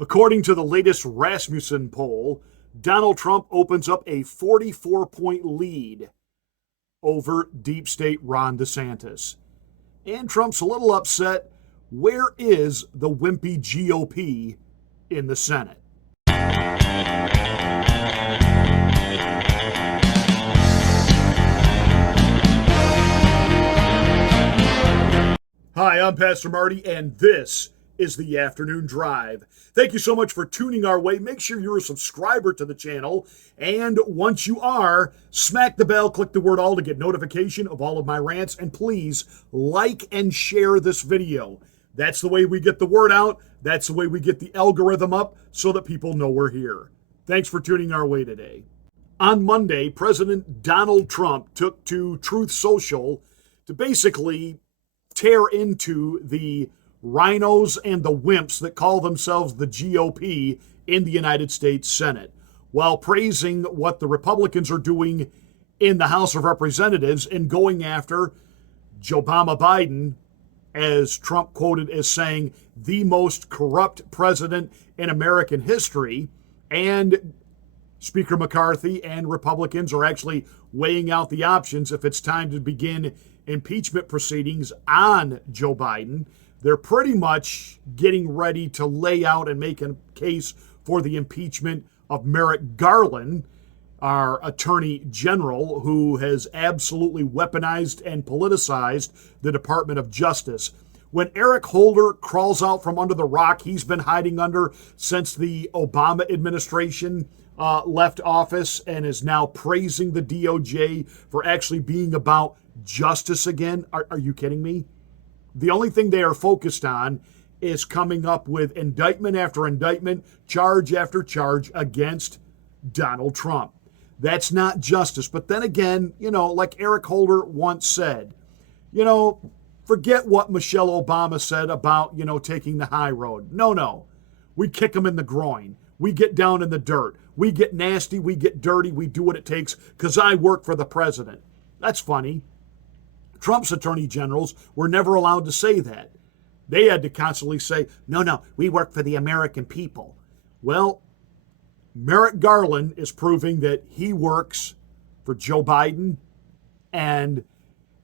According to the latest Rasmussen poll, Donald Trump opens up a 44-point lead over deep state Ron DeSantis. And Trump's a little upset. Where is the wimpy GOP in the Senate? Hi, I'm Pastor Marty, and this is the Afternoon Drive. Thank you so much for tuning our way. Make sure you're a subscriber to the channel. And once you are, smack the bell, click the word all to get notification of all of my rants. And please like and share this video. That's the way we get the word out. That's the way we get the algorithm up so that people know we're here. Thanks for tuning our way today. On Monday, President Donald Trump took to Truth Social to basically tear into the rhinos and the wimps that call themselves the GOP in the United States Senate, while praising what the Republicans are doing in the House of Representatives and going after Joe Biden, as Trump quoted as saying, the most corrupt president in American history. And Speaker McCarthy and Republicans are actually weighing out the options if it's time to begin impeachment proceedings on Joe Biden. They're pretty much getting ready to lay out and make a case for the impeachment of Merrick Garland, our Attorney General, who has absolutely weaponized and politicized the Department of Justice. When Eric Holder crawls out from under the rock he's been hiding under since the Obama administration left office and is now praising the DOJ for actually being about justice again, are you kidding me? The only thing they are focused on is coming up with indictment after indictment, charge after charge against Donald Trump. That's not justice. But then again, like Eric Holder once said, forget what Michelle Obama said about, taking the high road. No. We kick them in the groin. We get down in the dirt. We get nasty. We get dirty. We do what it takes because I work for the president. That's funny. Trump's attorney generals were never allowed to say that. They had to constantly say, no, we work for the American people. Well, Merrick Garland is proving that he works for Joe Biden and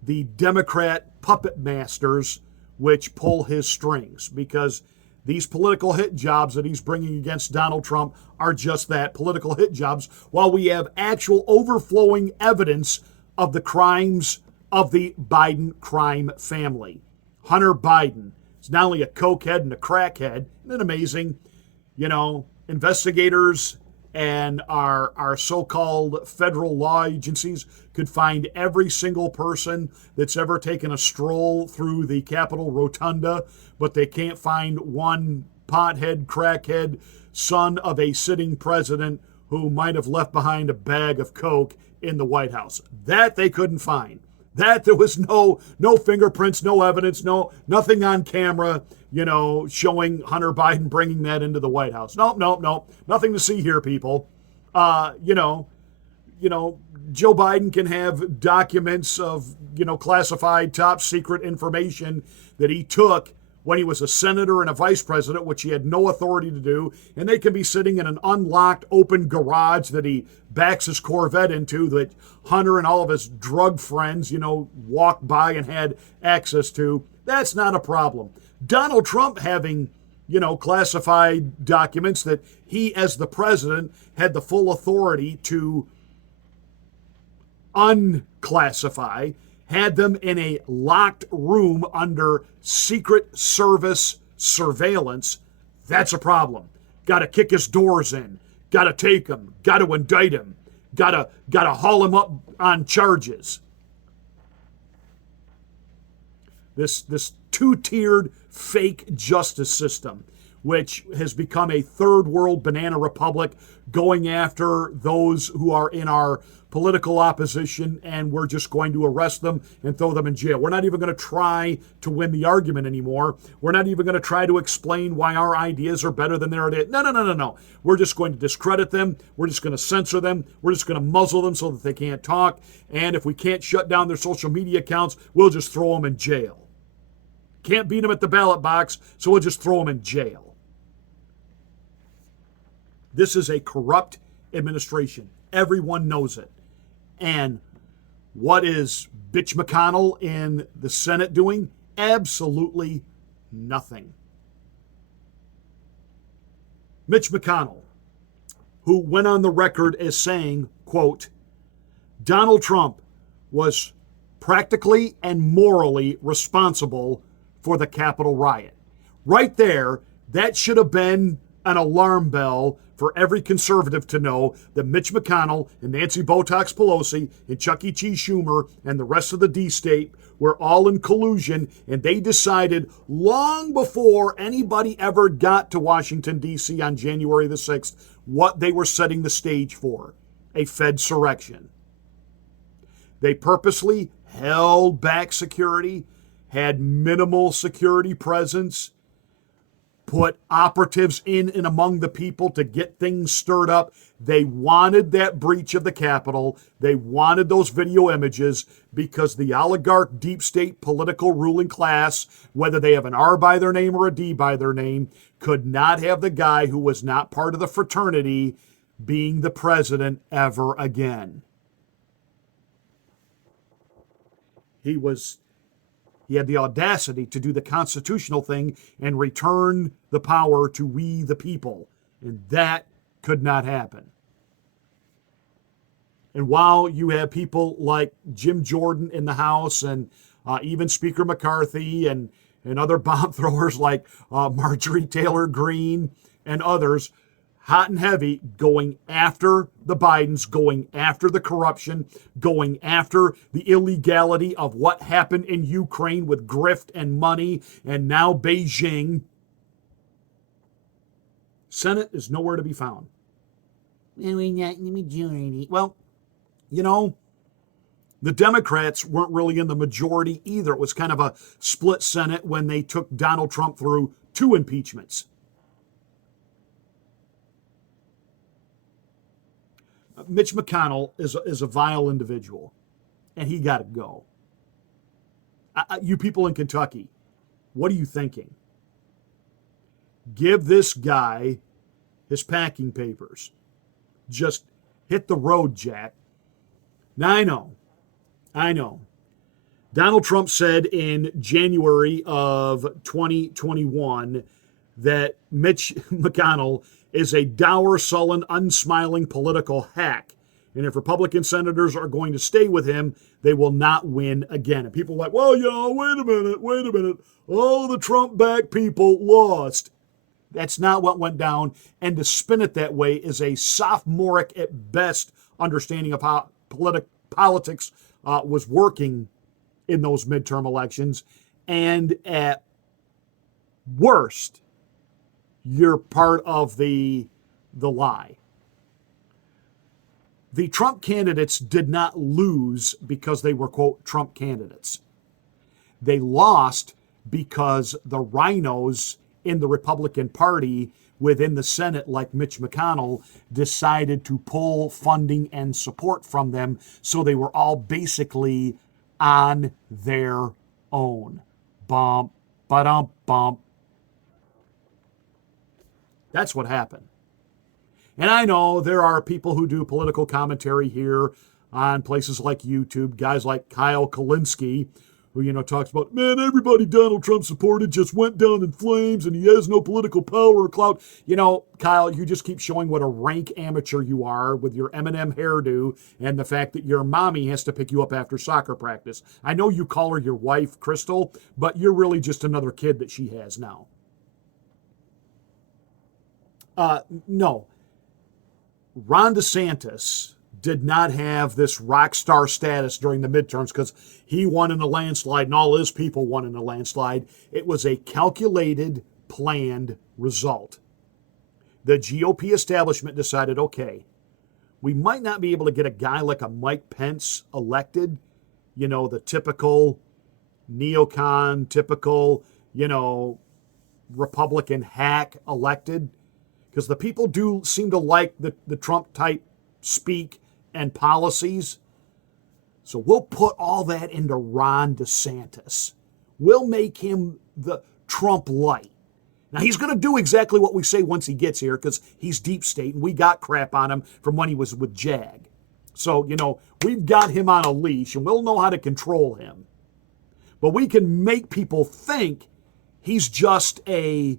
the Democrat puppet masters which pull his strings, because these political hit jobs that he's bringing against Donald Trump are just that, political hit jobs, while we have actual overflowing evidence of the crimes of the Biden crime family. Hunter Biden is not only a cokehead and a crackhead. Isn't it amazing? Investigators and our so-called federal law agencies could find every single person that's ever taken a stroll through the Capitol Rotunda, but they can't find one pothead, crackhead, son of a sitting president who might have left behind a bag of coke in the White House. That they couldn't find. That there was no fingerprints, no evidence, nothing on camera, showing Hunter Biden bringing that into the White House. No, nothing to see here, people. Joe Biden can have documents of, classified top secret information that he took when he was a senator and a vice president, which he had no authority to do, and they can be sitting in an unlocked, open garage that he backs his Corvette into, that Hunter and all of his drug friends, walked by and had access to. That's not a problem. Donald Trump having, classified documents that he, as the president, had the full authority to unclassify, had them in a locked room under Secret Service surveillance. That's a problem. Got to kick his doors in. Got to take him. Got to indict him. Got to haul him up on charges. This two-tiered fake justice system, which has become a third world banana republic, going after those who are in our political opposition, and we're just going to arrest them and throw them in jail. We're not even going to try to win the argument anymore. We're not even going to try to explain why our ideas are better than their ideas. No. We're just going to discredit them. We're just going to censor them. We're just going to muzzle them so that they can't talk. And if we can't shut down their social media accounts, we'll just throw them in jail. Can't beat them at the ballot box, so we'll just throw them in jail. This is a corrupt administration. Everyone knows it. And what is Bitch McConnell in the Senate doing? Absolutely nothing. Mitch McConnell, who went on the record as saying, quote, Donald Trump was practically and morally responsible for the Capitol riot. Right there, that should have been an alarm bell for every conservative to know that Mitch McConnell and Nancy Botox Pelosi and Chuck E. Cheese Schumer and the rest of the D-state were all in collusion, and they decided long before anybody ever got to Washington, D.C. on January the 6th what they were setting the stage for, a Fedsurrection. They purposely held back security, had minimal security presence, put operatives in and among the people to get things stirred up. They wanted that breach of the Capitol. They wanted those video images because the oligarch, deep state, political ruling class, whether they have an R by their name or a D by their name, could not have the guy who was not part of the fraternity being the president ever again. He had the audacity to do the constitutional thing and return the power to we the people. And that could not happen. And while you have people like Jim Jordan in the House and even Speaker McCarthy and other bomb throwers like Marjorie Taylor Greene and others, hot and heavy, going after the Bidens, going after the corruption, going after the illegality of what happened in Ukraine with grift and money, and now Beijing. Senate is nowhere to be found. We're not in the majority. Well, you know, the Democrats weren't really in the majority either. It was kind of a split Senate when they took Donald Trump through 2 impeachments. Mitch McConnell is a vile individual, and he got to go. You people in Kentucky, what are you thinking? Give this guy his packing papers. Just hit the road, Jack. Now, I know. Donald Trump said in January of 2021 that Mitch McConnell is a dour, sullen, unsmiling political hack. And if Republican senators are going to stay with him, they will not win again. And people are like, well, wait a minute. All the Trump-backed people lost. That's not what went down. And to spin it that way is a sophomoric at best understanding of how politics was working in those midterm elections. And at worst, you're part of the lie. The Trump candidates did not lose because they were, quote, Trump candidates. They lost because the rhinos in the Republican Party within the Senate, like Mitch McConnell, decided to pull funding and support from them, so they were all basically on their own. Bump, ba-dum, bump. That's what happened. And I know there are people who do political commentary here on places like YouTube, guys like Kyle Kulinski, who, talks about, man, everybody Donald Trump supported just went down in flames and he has no political power or clout. Kyle, you just keep showing what a rank amateur you are with your M&M hairdo and the fact that your mommy has to pick you up after soccer practice. I know you call her your wife, Crystal, but you're really just another kid that she has now. No. Ron DeSantis did not have this rock star status during the midterms because he won in a landslide and all his people won in a landslide. It was a calculated, planned result. The GOP establishment decided, okay, we might not be able to get a guy like a Mike Pence elected, the typical neocon, typical, Republican hack elected. Because the people do seem to like the Trump-type speak and policies. So we'll put all that into Ron DeSantis. We'll make him the Trump light. Now, he's going to do exactly what we say once he gets here because he's deep state, and we got crap on him from when he was with JAG. So, we've got him on a leash, and we'll know how to control him. But we can make people think he's just a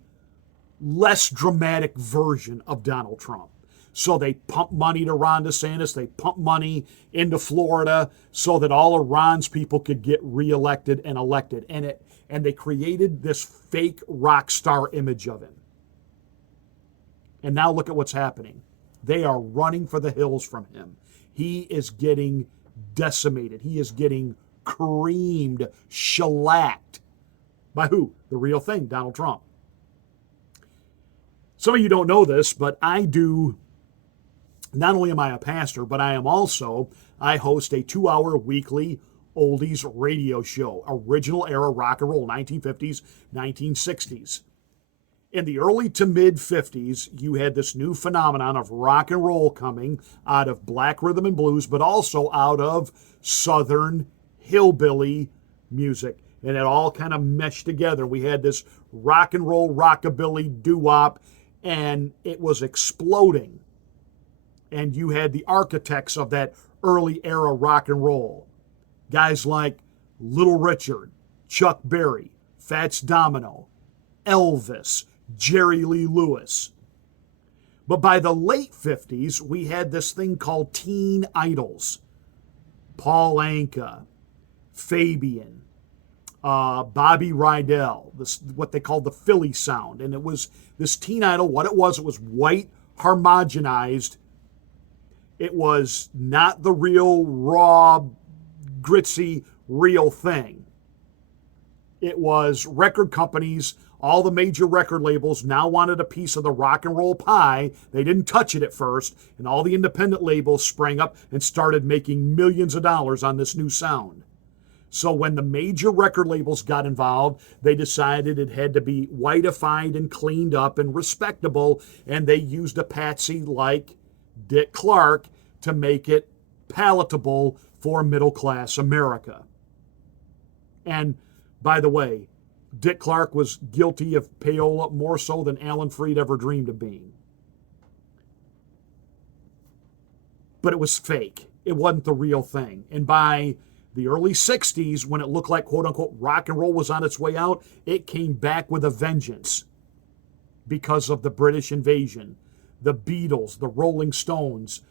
less dramatic version of Donald Trump. So they pump money to Ron DeSantis. They pump money into Florida so that all of Ron's people could get reelected and elected. And they created this fake rock star image of him. And now look at what's happening. They are running for the hills from him. He is getting decimated. He is getting creamed, shellacked. By who? The real thing, Donald Trump. Some of you don't know this, but I do. Not only am I a pastor, but I host a 2-hour weekly oldies radio show, original era rock and roll, 1950s, 1960s. In the early to mid 50s, you had this new phenomenon of rock and roll coming out of black rhythm and blues, but also out of Southern hillbilly music. And it all kind of meshed together. We had this rock and roll, rockabilly, doo-wop, and it was exploding. And you had the architects of that early era rock and roll. Guys like Little Richard, Chuck Berry, Fats Domino, Elvis, Jerry Lee Lewis. But by the late 50s, we had this thing called teen idols. Paul Anka, Fabian, Bobby Rydell, what they called the Philly sound. And it was this teen idol, what it was white, homogenized. It was not the real, raw, gritzy, real thing. It was record companies, all the major record labels now wanted a piece of the rock and roll pie. They didn't touch it at first, and all the independent labels sprang up and started making millions of dollars on this new sound. So when the major record labels got involved, they decided it had to be whiteified and cleaned up and respectable, and they used a patsy like Dick Clark to make it palatable for middle-class America. And by the way, Dick Clark was guilty of payola more so than Alan Freed ever dreamed of being. But it was fake. It wasn't the real thing. And by the early 60s, when it looked like, quote-unquote, rock and roll was on its way out, it came back with a vengeance because of the British invasion. The Beatles, the Rolling Stones,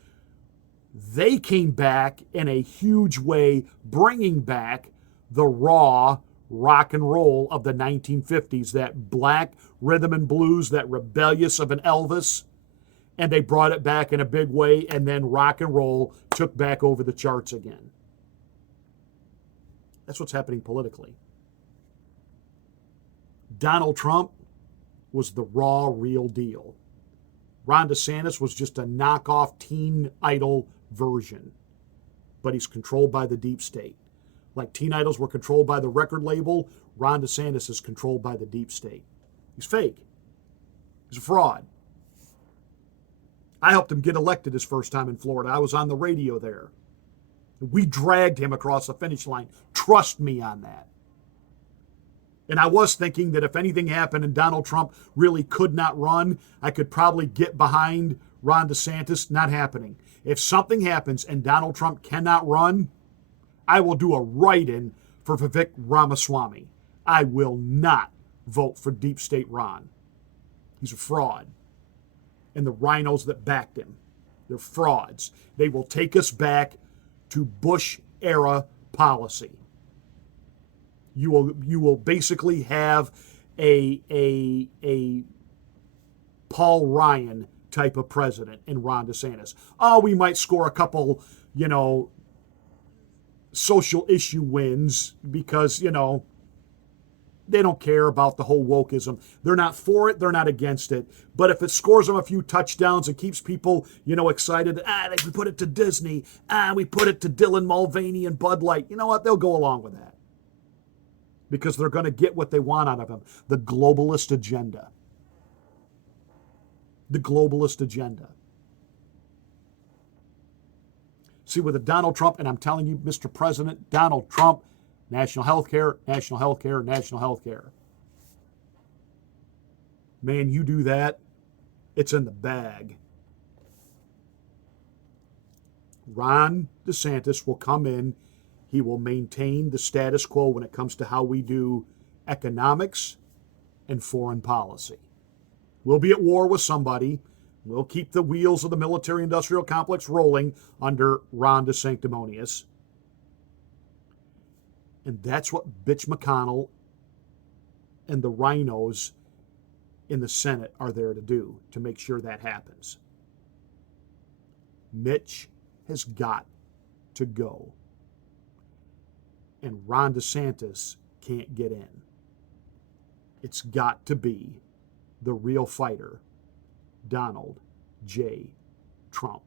they came back in a huge way, bringing back the raw rock and roll of the 1950s, that black rhythm and blues, that rebellious of an Elvis, and they brought it back in a big way, and then rock and roll took back over the charts again. That's what's happening politically. Donald Trump was the raw, real deal. Ron DeSantis was just a knockoff teen idol version, but he's controlled by the deep state. Like teen idols were controlled by the record label, Ron DeSantis is controlled by the deep state. He's fake. He's a fraud. I helped him get elected his first time in Florida. I was on the radio there. We dragged him across the finish line. Trust me on that. And I was thinking that if anything happened and Donald Trump really could not run, I could probably get behind Ron DeSantis. Not happening. If something happens and Donald Trump cannot run, I will do a write-in for Vivek Ramaswamy. I will not vote for Deep State Ron. He's a fraud. And the rhinos that backed him, they're frauds. They will take us back to Bush-era policy. You will basically have a Paul Ryan type of president in Ron DeSantis. Oh, we might score a couple, social issue wins because, they don't care about the whole wokeism. They're not for it. They're not against it. But if it scores them a few touchdowns and keeps people, excited, we put it to Disney. We put it to Dylan Mulvaney and Bud Light. You know what? They'll go along with that because they're going to get what they want out of him. The globalist agenda. The globalist agenda. See, with a Donald Trump, and I'm telling you, Mr. President, Donald Trump, national health care, national health care, national health care. Man, you do that, it's in the bag. Ron DeSantis will come in. He will maintain the status quo when it comes to how we do economics and foreign policy. We'll be at war with somebody. We'll keep the wheels of the military-industrial complex rolling under Ron DeSanctimonious. And that's what Bitch McConnell and the rhinos in the Senate are there to do, to make sure that happens. Mitch has got to go. And Ron DeSantis can't get in. It's got to be the real fighter, Donald J. Trump.